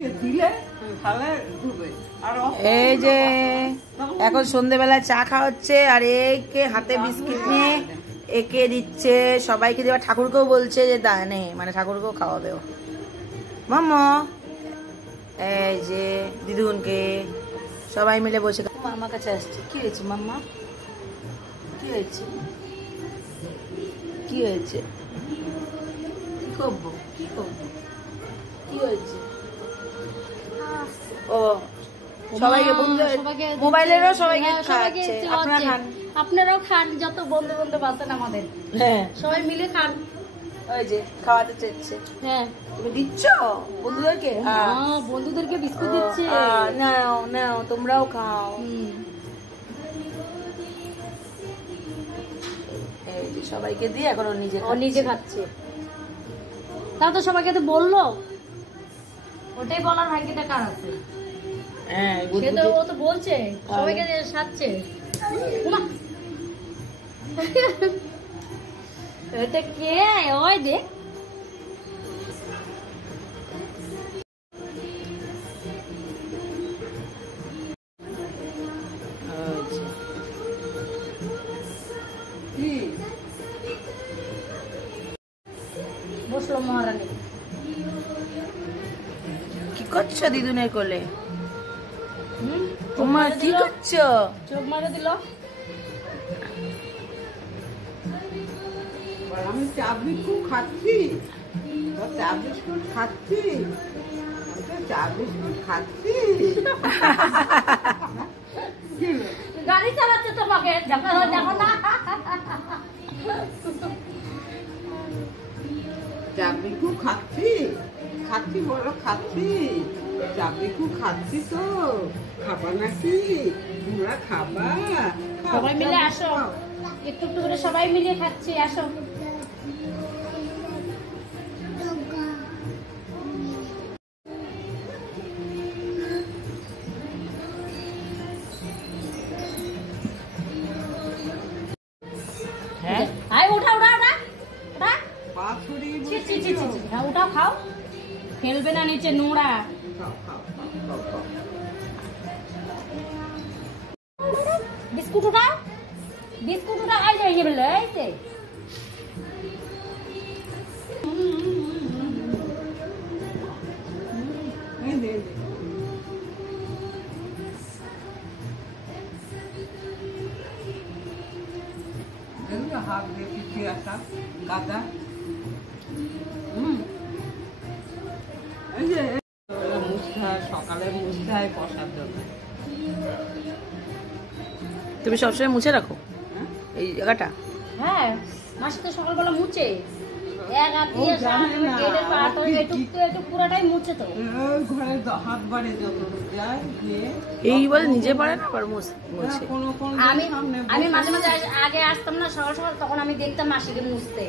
এই যে এখন সন্ধ্যেবেলা চা খাওয়া হচ্ছে, আর একে হাতে বিস্কিট নিয়ে একে দিচ্ছে, সবাইকে দেওয়া, ঠাকুরকেও বলছে যে দানে, মানে ঠাকুরকেও খাওয়াবে ও। মাম্মা এই যে দিদুনকে সবাই মিলে বসে মাম্মার কাছে আসছে। কি হয়েছে মাম্মা? কি হয়েছে? কি হয়েছে? কি করবো? কি করবো? কি হয়েছে? ও সবাইকে বন্ধু মোবাইলেরও সবাইকে খাওয়াচ্ছে। আপনারা খান, আপনারাও খান, যত বন্ধু বান্ধব আছেন আমাদের, হ্যাঁ সবাই মিলে খান। ওই যে খাওয়াতে চাইছে। হ্যাঁ তুমি দিচ্ছ বন্ধুদেরকে? বন্ধুদেরকে বিস্কুট দিচ্ছে। নাও নাও, তোমরাও খাও। এই যে সবাইকে দিয়ে এখন ও নিজে খাচ্ছে। তাও তো সবাইকে তো বললো, ওটাই বলার ভাগ্যটা কার আছে? হ্যাঁ ও তো বলছে সবাইকে সাজছে। এটা কে? ওই দেখ, বসলো মহারানী। কি করছো দিদুনের কোলে? তোমার কি করছো? চোখ মারে দিল। আমি চা বিস্কুট খাচ্ছি, চা বিস্কুট খাচ্ছি, চা বিস্কুট খাচ্ছি। গাড়ি চালাচ্ছে তোমাকে, দেখো না? চা বিস্কুট খাচ্ছি, খাচ্ছি বলো, খাচ্ছি চা বিস্কুট খাচ্ছি। তো খাবা নাকি তোমরা? খাবা? সবাই মিলে আসো, একটু একটু করে সবাই মিলে খাচ্ছি, আসো। হ্যাঁ উঠা উঠা উঠা উঠা, পা ছড়িয়ে হ্যাঁ উঠাও, খাও, ফেলবে না নিচে, নোংরা। বিস্কুট উঠাও, বিস্কুট উঠাও। এই যে বললে এই যে হাত দিয়ে পিছিয়ে আসা গাদা। এই যে সকালের মুছতে বসার জন্য। তুমি সবসময় মুছে রাখো এই জায়গাটা? হ্যাঁ, মাসি তো সকালবেলা মুছে, এক হাত দিয়ে গেটের পাটা একটু পুরাটাই মুছে। তো ঘরে হাত বাড়ে যত যায় এই বলে নিজে পারে না, আবার মুছে। আমি মাঝে মাঝে আগে আসতাম না সকাল সকাল, তখন আমি দেখতাম মাসিকে মুছতে।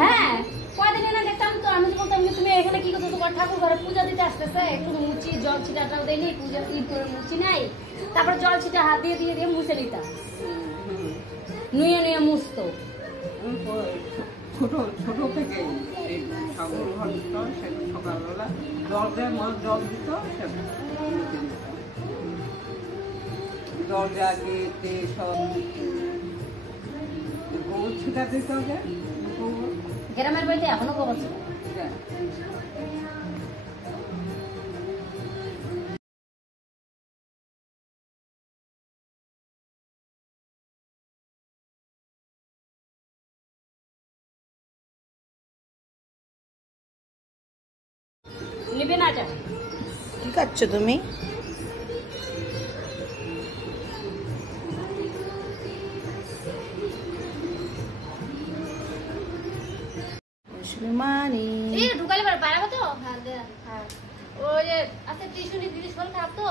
হ্যাঁ, কয়দিন না দেখতাম। তো আমি তো বলতাম তুমি এখানে কি করছো? তোমার ঠাকুর ঘরে পূজা দিতে আসতেছে, একটু মুছি, জল ছিটাটাও দেয়নি, পূজা ঈদ করে মুছি নাই, তারপর জল ছিটা হাত দিয়ে দিয়ে দিয়ে মুছে নিতাম, নুয়ে নুয়ে মুছতো। ছোট ছোট থেকে ঠাকুর ঘর দিত, সকালবেলা জল দেয়, জল দিত, দরজা গেটে সব গোবর ছিটা দিতে হবে। গ্রামের বাড়িতে এখনো গোবর ছিল। নিবে না যা। কি খাচ্ছো তুমি? মানি ঢুকালে পারবো তো? ওই যে আচ্ছা টিউশনি দিদিস বল খারাপ তো,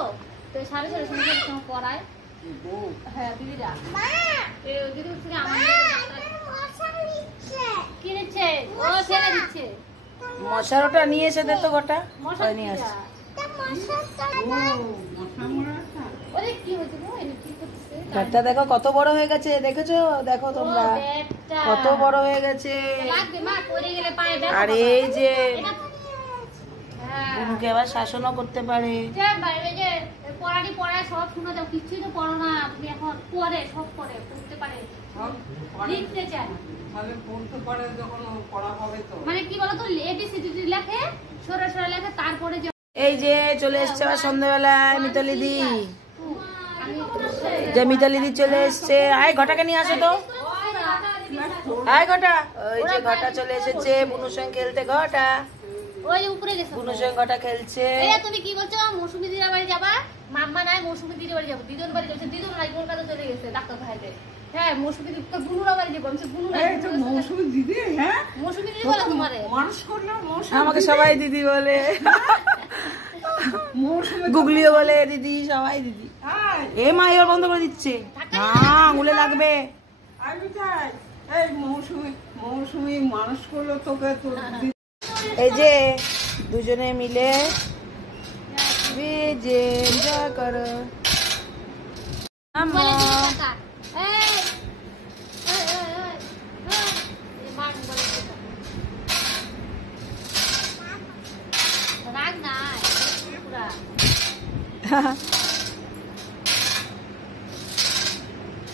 তো সাড়ে সাড়ে সময় পড়ায়। হ্যাঁ দিদিরা দিদি থেকে আমার কি নিচ্ছে? ও ছেলে দিচ্ছে। মশারটা নিয়ে এসে দে তো, গোটা মশা নিয়ে আসছে। ব্যাটটা দেখো কত বড় হয়ে গেছে, দেখেছো? দেখো তোমরা কত বড় হয়ে গেছে। আর এই যে বুনুকে আবার শাসনও করতে পারে। যে বাইরে যে পড়াটি পড়ায় সব শুনে দাও, কিছুই তো পড়ো না তুমি এখন। পড়ে সব পড়ে, পড়তে পারে, সব পড়ে। লিখতে চায় না। তাহলে পড়তে পারে যখন ও পড়া হবে তো। মানে কি বলতো, ABCD লেখে, সরে সরে লেখে, তারপরে যে এই যে চলে এসছে আবার সন্ধ্যাবেলায় মিতালি দি। আমি যে মিতালি দি চলে এসছে। আয় ঘটাকে নিয়ে আসো তো। আয় ঘটা। ওই যে ঘটা চলে এসেছে বুনুর সঙ্গে খেলতে। ঘটা ওই উপরে গেছে। বুনুর সঙ্গে ঘটা খেলছে। এই তুমি কি বলছো, মৌসুমী দিদির বাড়ি যাবা? মাম্মা নাই, মৌসুমী দিদির বাড়ি যাবো। দিদুর বাড়ি যাচ্ছে, দিদুর নাই, কলকাতা চলে গেছে ডাক্তার দেখাইতে। হ্যাঁ, মৌসুমী দিদি তো বুনুরা বাড়ি যাবো। আমি বুনু নাই, এই তো মৌসুমী দিদি, হ্যাঁ মৌসুমী দিদি বলে তোমারে। মানুষ করলে মৌসুমী আমাকে সবাই দিদি বলে, মৌসুমী গুগলিও বলে দিদি, সবাই দিদি। আয় এ মা এবার বন্ধ করে দিচ্ছে না, আঙুলে লাগবে। আয় বিটাই, এই মৌসুমী মানুষ করলো তোকে তোর দিদি। এই যে দুজনে মিলে যে এনজয় করো। আম্মা বলে দিদি কাকা। এই এই এই এই এই মান বলে দিদি। রাগ নাই পুরা।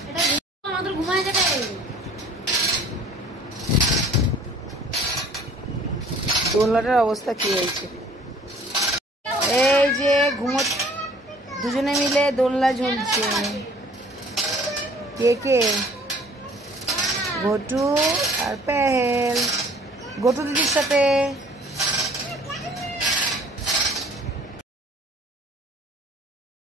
এটা আমাদের ঘুমায় যাবে। দোলনাটার অবস্থা কি হয়েছে? এই যে দুজনে মিলে দোলনা ঝুলছে। কে কে? ঘটু আর পেহেল। ঘটু দিদির সাথে